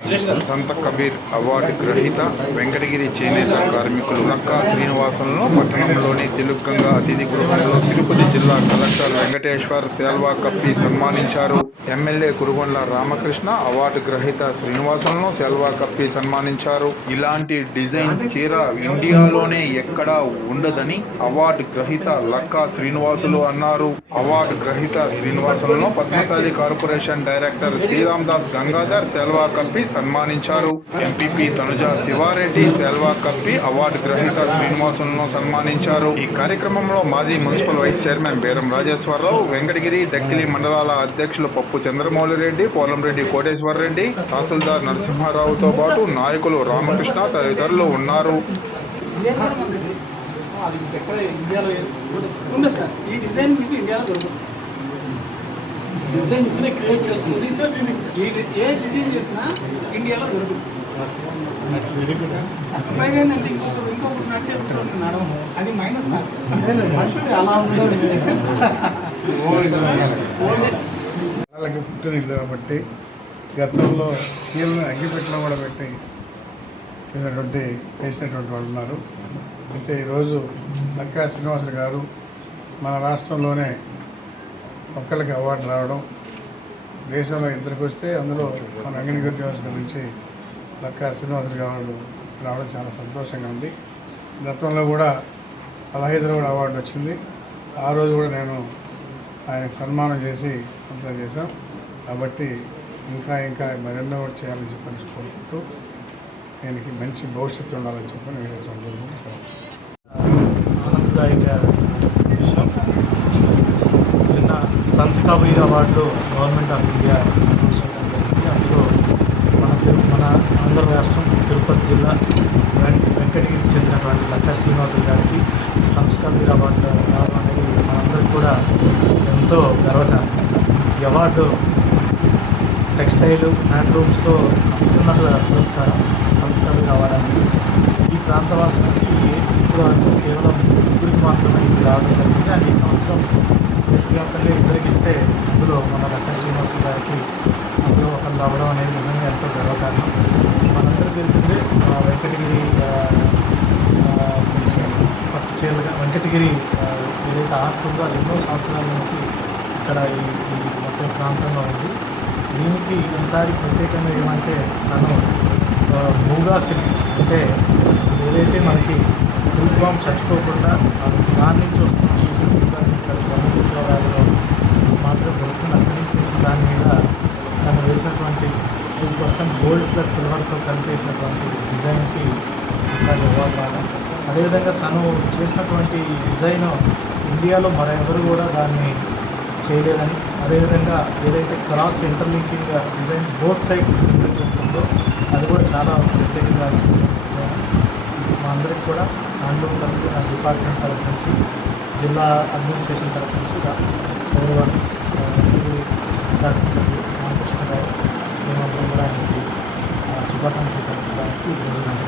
Sant Kabir award గ్రహీత వెంకటగిరి చేనేత కార్మికులు లక్కా శ్రీనివాసంలో పట్టణంలోని తెలుగంగా అతిథి గృహంలో తిరుపతి జిల్లా కలెక్టర్ వెంకటేశ్వర్ సేల్వా కప్పి సన్మానించారు. ఎమ్మెల్యే కురుగొండ్ల రామకృష్ణ అవార్డు గ్రహీత శ్రీనివాసంలో సెల్వా కప్పి సన్మానించారు. ఇలాంటి డిజైన్ చీర ఇండియాలోనే ఎక్కడా ఉండదని అవార్డు గ్రహీత లక్కా శ్రీనివాసులు అన్నారు. అవార్డు గ్రహీత శ్రీనివాసంలో పద్మశాలి కార్పొరేషన్ డైరెక్టర్ శ్రీరామ్ దాస్ గంగాధర్ సెల్వా కప్పి సన్మానించారు. ఎంపీపీ తనుజ శివారెడ్డి సెల్వా కప్పి అవార్డు గ్రహీత శ్రీనివాసులను సన్మానించారు. ఈ కార్యక్రమంలో మాజీ మున్సిపల్ వైస్ చైర్మన్ బేరం రాజేశ్వరరావు వెంకటగిరి డక్కిలి మండలాల అధ్యక్షులు పప్పు చంద్రమౌళి రెడ్డి పోలంరెడ్డి కోటేశ్వర రెడ్డి తహసీల్దార్ నరసింహారావుతో పాటు నాయకులు రామకృష్ణ తదితరులు ఉన్నారు. సార్ ఈ డిజైన్ మీకు ఇండియాలో డిజైన్ ఇతనే క్రియేట్ చేసుకుంది ఈ ఏ డిజైన్ చేసినా ఇండియాలో దొరకదు పైగా ఇంకొకటి నడిచేది ఉంది మేడం అది మైనస్ అలా వాళ్ళకి పుట్టినిల్లు కాబట్టి గతంలో స్కీల్ని అగ్గిపెట్టలో కూడా పెట్టి చేసినటువంటి చేసినటువంటి వాళ్ళు ఉన్నారు. అయితే ఈరోజు లక్కా శ్రీనివాస గారు మన రాష్ట్రంలోనే మొక్కలకి అవార్డు రావడం దేశంలో ఇద్దరికి వస్తే అందులో మన అంగనిగిరి నియోజకవర్గం నుంచి లక్కా శ్రీనివాసులు గారు రావడం చాలా సంతోషంగా ఉంది. గతంలో కూడా పదహైదులో కూడా అవార్డు వచ్చింది. ఆ రోజు కూడా నేను ఆయన సన్మానం చేసి అంతా చేశాం. కాబట్టి ఇంకా ఇంకా మరెన్నో కూడా చేయాలని చెప్పని కోరుకుంటూ ఆయనకి మంచి భవిష్యత్తు ఉండాలని చెప్పని నేను సందర్భంగా ఆనందదాయక సంత్ అవార్డులు గవర్నమెంట్ ఆఫ్ ఇండియా అనౌన్స్ చేయడం జరిగింది. అందులో మన తిరు మన ఆంధ్ర రాష్ట్రం తిరుపతి జిల్లా వెంక వెంకటగిరికి చెందినటువంటి లక్కా శ్రీనివాసులు గారికి సంస్కృతి అవార్డు రావడం అనేది మనందరికీ కూడా ఎంతో గర్వకారణం ఈ అవార్డు టెక్స్టైల్ హ్యాండ్లూమ్స్లో అత్యున్నత పురస్కారం సంత్ కబీర్ అవార్డు అనేది. ఈ ప్రాంతవాసులకి ఇప్పుడు కేవలం ముగ్గురికి మాత్రమే ఇది రావడం జరిగింది. అండ్ ఈ సంవత్సరం దేశవ్యాప్తంగా ఇద్దరికి ఇస్తే అందులో మన రక్క శ్రీనివాస గారికి అందులో ఒకరు రావడం అనేది నిజంగా ఎంతో గర్వకారణం. మనందరూ తెలిసిందే ఆ, వెంకటగిరి పట్టు చీరలుగా వెంకటగిరి ఏదైతే ఆర్ట్ ఉందో అది ఎన్నో సంవత్సరాల నుంచి ఇక్కడ ఈ మొత్తం ప్రాంతంలో ఉంది. దీనికి ఈసారి ప్రత్యేకంగా ఏమంటే తను మూగా సిల్క్ అంటే ఏదైతే మనకి సిల్క్ బాంబ్ చచ్చిపోకుండా ఆ దాని నుంచి వస్తున్న సిల్క్ మూగా సిల్క్ అది బ్రహ్మపుత్ర వ్యాధిలో మాత్రం దొరుకుతుంది అక్కడి నుంచి తెచ్చిన దాని మీద తను వేసినటువంటి టూ పర్సెంట్ గోల్డ్ ప్లస్ సిల్వర్తో కలిపి డిజైన్కి ఈసారి అవార్డు రావడం. అదేవిధంగా తను చేసినటువంటి డిజైన్ ఇండియాలో మరెవరు కూడా దాన్ని చేయలేదని. అదేవిధంగా ఏదైతే cross interlinking design both sides design ఉంటుందో అది కూడా చాలా ప్రత్యేకంగా డిజైన్ మా అందరికి కూడా హ్యాండ్లూమ్ తరఫు నా డిపార్ట్మెంట్ తరఫు నుంచి జిల్లా అడ్మినిస్ట్రేషన్ తరఫు నుంచి గౌరవ శాసనసభ్యులు మేమందరం కూడా ఆయనకి శుభాకాంక్షలు తెలుపడానికి ఈరోజు నాకు